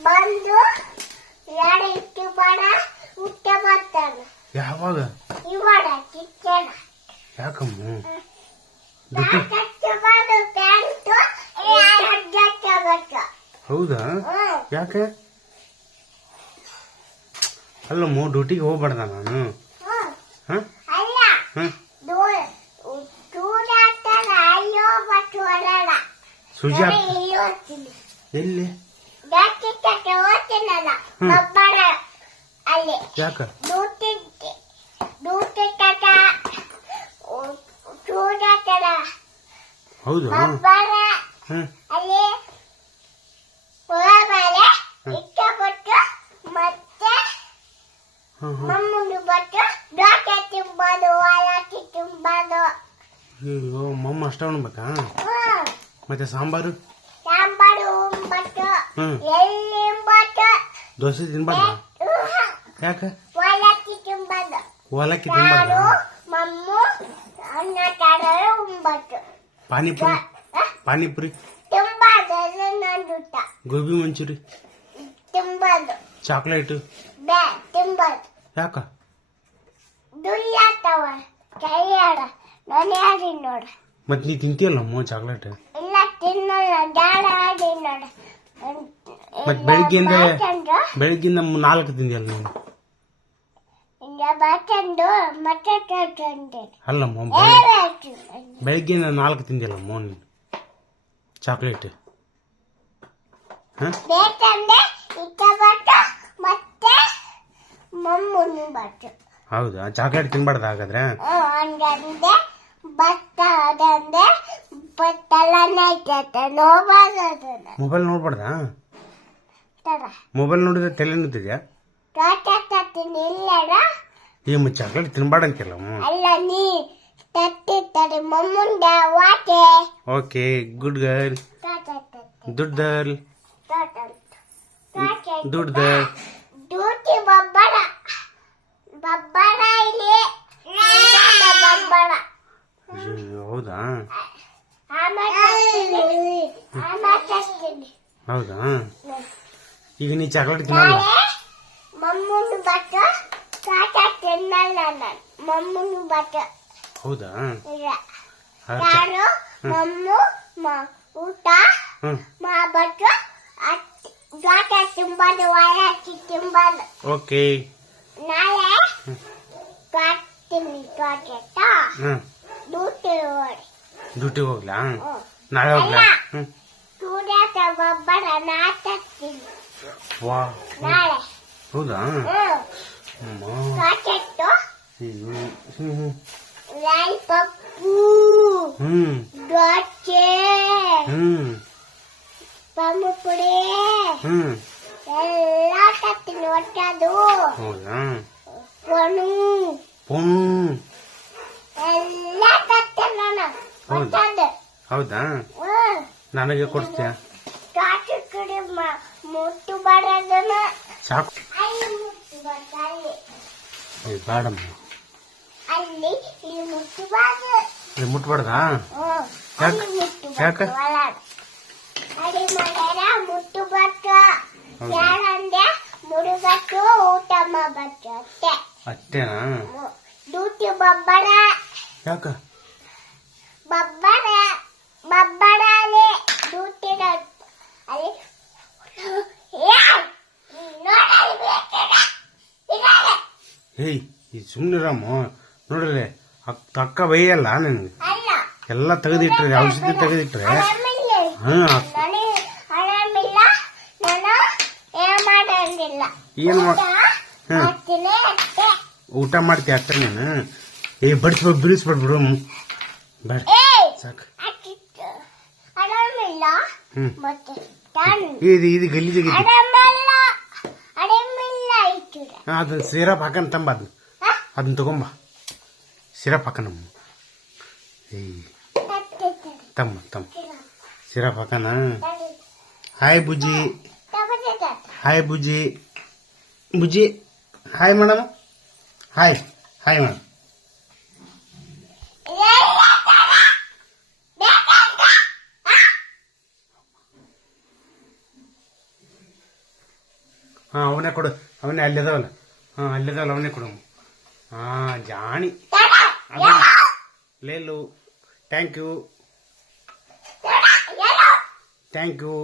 ಬಂದು ಎರಡು ಇಟ್ಟು ಬಡ ಊಟ ಬರ್ತಾನೆ ಯಾವಾಗ? ಇವಾಡ ಕಿಚ್ಚಣ ಯಾಕಮ್ಮ? ಹೌದಾ? ಯಾಕೆ? ಅಲ್ಲಮ್ಮ ಡ್ಯೂಟಿಗೆ ಹೋಗ್ಬಾರ್ದ ನಾನು. ಹಾಂ? ದೂರ ದೂರ ಆಗ್ತಾನೆ ಅಯ್ಯೋ ಬಟ್ಟು ಅಲ್ಲ ಸುಜಿ ನಾನು ಇಲ್ಲಿ ಹೋಗ್ತೀನಿ ಎಲ್ಲಿ ಜಾಸ್ತಿ ಹ್ಮ್. ಒಬ್ಬರ ಅಲ್ಲಿ. ಯಾಕ? ಚೂಡ ತರ ಹೌದು ಅಲ್ಲಿ ಹೊರಬಾರೆ ಹ್ಮ್. ಇಷ್ಟಪಟ್ಟು ಮತ್ತೆ ಹ್ಮ್ ಹ್ಮ್. ಮಮ್ಮೂನು ಬಟ್ಟು ದೋಸೆ ತಿಂಬೋದು ಅವಲಕ್ಕಿ ತಿಂಬೋದು. ಅಯ್ಯೋ ಮಮ್ಮ ಅಷ್ಟ ಉಣ್ಬೇಕಾ ಮತ್ತೆ ಸಾಂಬಾರು? ಸಾಂಬಾರು ಹ್ಮ್. ಎಲ್ಲಿ ದೋಸೆ ತಿನ್ಬಾರ್ದ? ಯಾಕ? ಅವಲಕ್ಕಿ ತಿಂಬೋದು ಓಲಕ್ಕಿ ತಿನ್ಬಾರ್ದ? ಮಮ್ಮು ಅನ್ನ ತಾರರು ಉಂಬಟ್ಟು. ಪಾನಿಪುರಿ? ಪಾನಿಪುರಿ? ತುಂಬಾದು ನಂದುಟ ಗೋಬಿ ಮಂಚೂರಿ? ತುಂಬದು ಚಾಕ್ಲೇಟ್? ಬೇ ತುಂಬದು ಯಾಕ? ದುಲ್ಲಾತವ ಕೈಯಾಡ ನಾನು ಯಾರಿ ನೋಡ ಮತ್ತೆ ನೀ ತಿಂತೀಯಲ್ಲಮ್ಮ ಚಾಕ್ಲೇಟ್? ಇಲ್ಲ ತಿನ್ನಲ್ಲ ದಾಡ ಆಡಿ ನೋಡ ಮತ್ತೆ ಬೆಳಿಗ್ಗೆಯಿಂದ ಬೆಳಿಗ್ಗಿಂದ ನಾಲ್ಕು ತಿಂದಿಯಲ್ಲ ನೀನು? ಇಲ್ಲ ಬೆಳಗ್ಗಿಂದ ಅಲ್ಲಮ್ಮ ನಾಲ್ಕು ತಿಂದಿಯಲ್ಲಮ್ಮ ನೀನು? ಚಾಕ್ಲೇಟ್. ಹೌದಾ? ಚಾಕ್ಲೇಟ್ ತಿನ್ಬಾರ್ದು ಹಾಗಾದ್ರೆ? ಮೊಬೈಲ್ ನೋಡ್ಬಾರ್ದಾ? ಮೊಬೈಲ್ ನೋಡಿದ್ರೆ ತಲೆ ನೋಡ್ತಿದ್ಯಾ ಈ ಚಾಕ್ಲೇಟ್ ತಿನ್ಬಾರ್ದಂತಿಲ್ಲಮ್ಮ ಅಲ್ಲ ನೀ ತತ್ತಿತ್ತರಿ ಮಮ್ಮುಂದ ವಾಟೆ. ಓಕೆ ಗುಡ್ ಗರ್ಲ್ ದುಡ್ಡು ಗರ್ಲ್ ದುಡ್ಡು ಗರ್ಲ್ ಡ್ಯೂಟಿ ಬಬ್ಬರ. ಬಬ್ಬರ ಇಲ್ಲಿ. ಬಬ್ಬರ ಹೌದಾ. ಹೌದಾ? ಈಗ ನೀ ಚಾಕ್ಲೇಟ್ ತಿನ್ನಲ್ಲ ಮಮ್ಮನ ಬಟ್ಟ ಕಾಟ ತಿನ್ನಲ್ಲ ನಾನು. ಮಮ್ಮನ ಬಟ್ಟ. ಹೌದಾ? ಯಾರು? ಮಮ್ಮ ಊಟ ಮಾ ಬಟ್ಟ ಗಾಟ ತುಂಬಾದು ಒಳಕ್ಕೆ ತುಂಬಾದು. ಓಕೆ. ನಾಳೆ ಕಾಟ್ತೀನಿ ತೋಟ ಹ್ಮ್. ಡ್ಯೂಟಿ ಹೋಗ್ಲಾ. ಹ್ಞೂ ನಾಳೆ ಹೋಗ್ಲಾ? ಗೊಬ್ಬರ ನಾಟಕ್ತೀನಿ ವಾ ನಾಳೆ. ಹೌದಾ? ಅಮ್ಮ. ಹ್ಮ್ ಹ್ಮ್ ಲೈ ಪಪ್ಪು ಹ್ಮ್. ದೋಸೆ ಹ್ಮ್. ಪಮ್ಮುಪುಡಿ ಹ್ಮ್. ಎಲ್ಲ ತತ್ತೀನಿ ಒಟ್ಟದು ಹೌದಾ? ಕೊಣು ಫೋನು ಎಲ್ಲ ಹೌದು. ಒಟ್ಟದು ಹೌದಾ? ನನಗೆ ಕೊಡ್ತೀಯ? ಮುಟ್ಟು ಬರೋದನ್ನ ಸಾಕು. ಏ, ಬೇಡಮ್ಮ. ಅಲ್ಲಿ ಇಲ್ಲಿ ಮುಟ್ಟು ಬಾರ್ದು ಏ, ಮುಟ್ಬಾರ್ದಾ ಹ್ಮ್. ಯಾಕ್- ಅಲ್ಲಿ ಮುಟ್ಟು ಯಾಕ? ಬಾರ್ದು ಮಾಡ್ಯಾರ ಮುಟ್ಟು ಬಟ್ಟು ಹೌದಾ? ಯಾರಂದೆ? ಮುಡುಗಟ್ಟು ಊಟ ಮಾಡಬಟ್ಟು ಅಷ್ಟೇ. ಅಷ್ಟೇನಾ? ಡ್ಯೂಟಿ ಬಬ್ಬರ. ಯಾಕ? ಬಬ್ಬರ ಅಲ್ಲಿ ಡ್ಯೂಟಿ ಅಲ್ಲಿ ಏಯ್! ನೋಡಲ್ಲಿ ಬೇಕಿಲ್ಲ. ಇದಾರೆ. ಏಯ್ ಈ ಸುಮ್ಮನಿರಮ್ಮ ನೋಡ್ರಿ ಅಕ್ಕ ಅಕ್ಕ ಬೈಯಲ್ಲ ನಿನಗೆ? ಎಲ್ಲ ತೆಗೆದಿಟ್ರಿ ಔಷಧಿ ತೆಗೆದಿಟ್ರೆ? ಹಾ. ಏನ್ ಮಾ- ಊಟ ಮಾಡ್ತೀಯ ಅಷ್ಟೇ ನೀನು? ಏ ಬಡಿಸ್ಬೇಡ ಬಿಡಿಸ್ಬೇಡ ಬಿಡು ಸಾಕು. ಹ್ಞೂ ಇದು ಇದು ಗಲೀಜಾಗೈತಿ ಆರಾಮಲ್ಲ ಆರಾಮಿಲ್ಲ ಇತ್ತು ಅದು ಸಿರಪ್ ಹಾಕನ್ ತಂಬ ಅದನ್ನ ಅದನ್ನ ತಗೊಂಬ. ಸಿರಪ್ ಹಾಕನಮ್ಮ ಏಯ್. ತಮ್ಮ ತಮ್ಮ syrup ಹಾಕನ? Hi Bujji. Hi Bujji. Bujji hi madam hi hi madam ಹಾಂ, ಅವನೇ ಕೊಡು. ಅವನೇ ಅಲ್ಲಿದಾವಲ್ಲ ಹಾಂ ಅಲ್ಲಿದಾವಲ್ಲ ಅವನೇ ಕೊಡು ಹಾಂ ಜಾಣಿ ಅದು ಲೇಲು ಥ್ಯಾಂಕ್ ಯು ಥ್ಯಾಂಕ್ ಯು